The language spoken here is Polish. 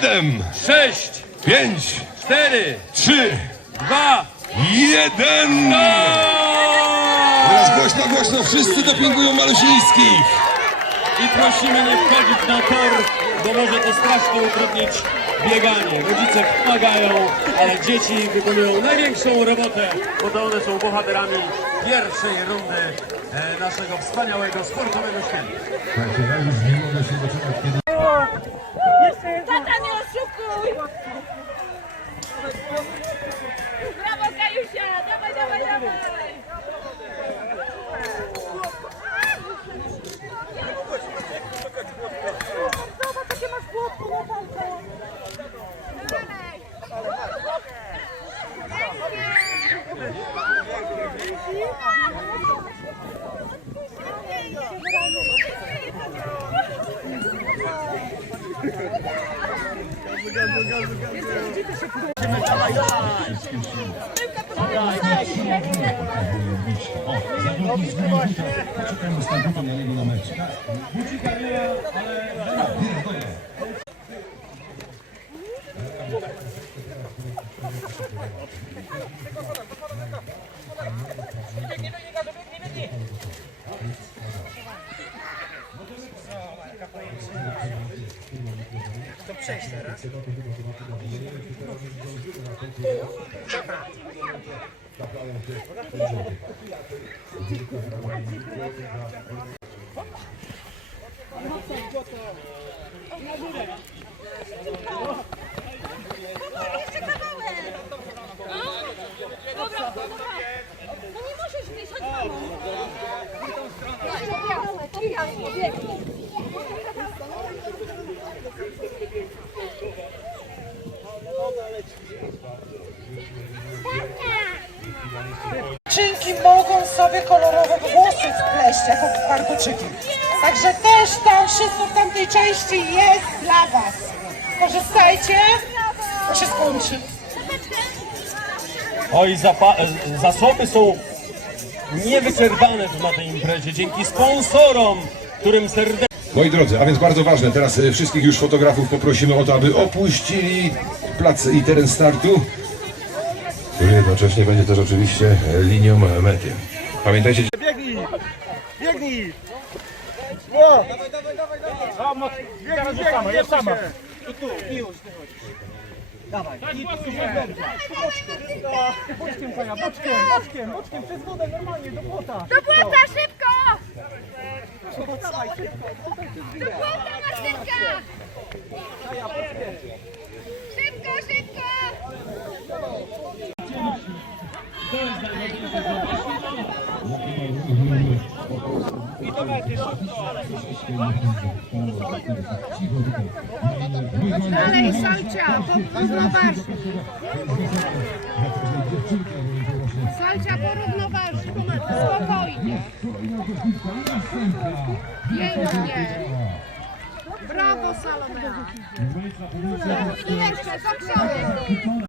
Siedem, sześć, pięć, cztery, trzy, dwa, jeden. Teraz głośno, głośno, wszyscy dopingują Malusińskich. I prosimy nie wchodzić na tor, bo może to strasznie utrudnić bieganie. Rodzice pomagają, ale dzieci wykonują największą robotę, bo to one są bohaterami pierwszej rundy e, naszego wspaniałego sportowego święta. Ja już nie mogę się doczekać, kiedy Tata, nie oszukuj! Brawo, Kajusia! Dawaj, dawaj, dawaj! Zobacz, jakie masz błotko na palcach! Poczekamy z tankową na niego na mecz. Jeszcze kawałek! Dobra, dobra. No nie możesz wyjść, chodź mamą. To jasno, biegnij. Dzięki mogą sobie kolorowe włosy wpleść jako warkoczyki. Także też tam wszystko w tamtej części jest dla Was. Korzystajcie, bo się skończy. Oj, e, zasoby są niewyczerpane na tej imprezie dzięki sponsorom, którym serdecznie Moi drodzy, a więc bardzo ważne, teraz e, wszystkich już fotografów poprosimy o to, aby opuścili plac i teren startu. który Jednocześnie będzie też oczywiście e, linią mety. Pamiętajcie, Biegnij! Biegnij! Ło! Dawaj, dawaj, dawaj, dawaj! Biegnij, biegnij, jest sama. Tu, tu, miłość, ty chodź. Dawaj, i tu, tu, boczkiem. Boczkiem, boczkiem, boczkiem, przez wodę, normalnie, do płota. Do płota, szybko! Szybko. Do płota, Martynka! Boczkiem. Szybko, szybko! Dalej, Solcia, porówno barszcz. Solcia, porówno barszcz. Spokojnie. Pięknie. Brawo, Salomea. Jeszcze, do przodu.